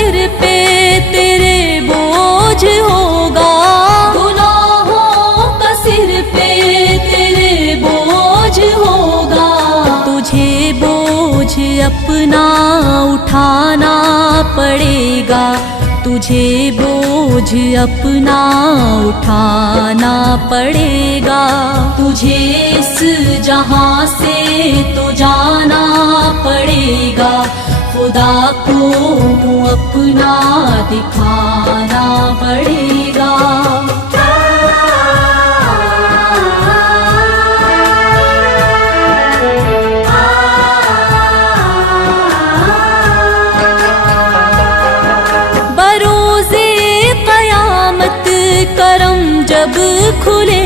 سر پہ تیرے بوجھ ہوگا، گناہوں کا سر پہ تیرے بوجھ ہوگا، تجھے بوجھ اپنا اٹھانا پڑے گا، تجھے بوجھ اپنا اٹھانا پڑے گا، تجھے اس جہاں سے تو جانا پڑے گا، خدا کو منہ اپنا دکھانا پڑے گا۔ بروز قیامت کرم جب کھلے